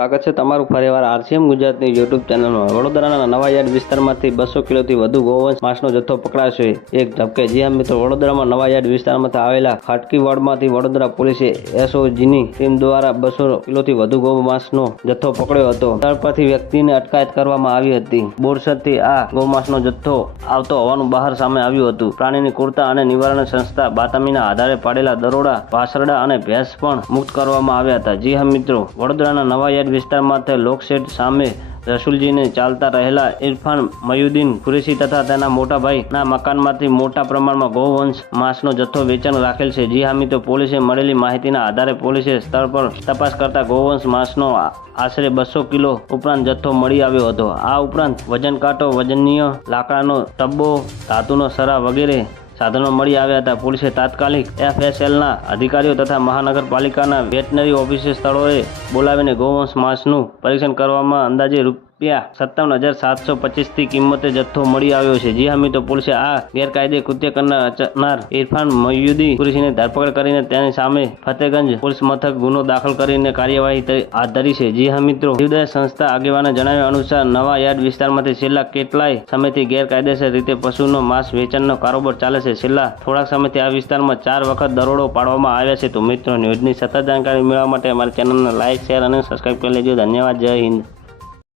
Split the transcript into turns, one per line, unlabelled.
સ્વાગત છે તમારું ફરીવાર આરસીએમ ગુજરાતની યુટ્યુબ ચેનલમાં વડોદરાના નવા વિસ્તારમાંથી બસો કિલોથી વધુ ગોવંશ માંસનો જથ્થો પકડાશે એક ધબકે જી હા મિત્રો, વડોદરામાં નવા યાર્ડ વિસ્તારમાંથી આવેલા ખાટકી વોર્ડમાંથી વડોદરા પોલીસે એસઓજીની ટીમ દ્વારા બસો કિલોથી વધુ ગૌમાંસનો જથ્થો પકડ્યો હતો. સ્થળ પરથી વ્યક્તિને અટકાયત કરવામાં આવી હતી. બોરસદથી આ ગૌમાંસનો જથ્થો આવતો હોવાનું બહાર સામે આવ્યું હતું. પ્રાણીની કુર્તા અને નિવારણ સંસ્થા બાતમીના આધારે પાડેલા દરોડા પાસરડા અને ભેંસ પણ મુક્ત કરવામાં આવ્યા હતા. જી હા મિત્રો, વડોદરાના નવા યાર્ડ વિસ્તારમાં વિસ્તારમાંથી લોકશેડ સામે રસુલજીને ચાલતા રહેલા ઇરફાન મયુદ્દીન કુરેશી તથા તેના મોટા ભાઈના મકાનમાંથી મોટા પ્રમાણમાં ગૌવંશ માંસનો જથ્થો વેચાણ રાખેલ છે. જી હામી તો પોલીસે મળેલી માહિતીના આધારે પોલીસે સ્થળ પર તપાસ કરતા ગૌવંશ માંસનો આશરે બસો કિલો ઉપરાંત જથ્થો મળી આવ્યો હતો. આ ઉપરાંત વજન કાંટો, વજનીય લાકડાનો ટબ્બો, ધાતુનો સરા વગેરે સાધનો મળી આવ્યા હતા. પોલીસે તાત્કાલિક એફએસએલના અધિકારીઓ તથા મહાનગરપાલિકાના વેટનરી ઓફિસે સ્થળોએ બોલાવીને ગૌવંશ માંસનું પરીક્ષણ કરવામાં અંદાજે રૂપિયા સત્તાવન હજાર સાતસો પચીસથી કિંમતે જથ્થો મળી આવ્યો છે. જી હા મિત્રો, પોલીસે આ ગેરકાયદે કૃત્ય કરનાર ઇરફાન મયુદી કુરેશીની ધરપકડ કરીને તેની સામે ફતેગંજ પોલીસ મથક ગુનો દાખલ કરીને કાર્યવાહી હાથ ધરી છે. જી હા મિત્રો, જીવદયા સંસ્થા આગેવાને જણાવ્યા અનુસાર, નવા યાર્ડ વિસ્તારમાંથી છેલ્લા કેટલાય સમયથી ગેરકાયદેસર રીતે પશુનો માંસ વેચાણનો કારોબાર ચાલે છે. છેલ્લા થોડાક સમયથી આ વિસ્તારમાં ચાર વખત દરોડો પાડવામાં આવ્યા છે. તો મિત્રો, ન્યૂઝની સતત જાણકારી મેળવવા માટે અમારી ચેનલને લાઇક શેર અને સબસ્ક્રાઇબ કરી લેજો. ધન્યવાદ. જય હિન્દ.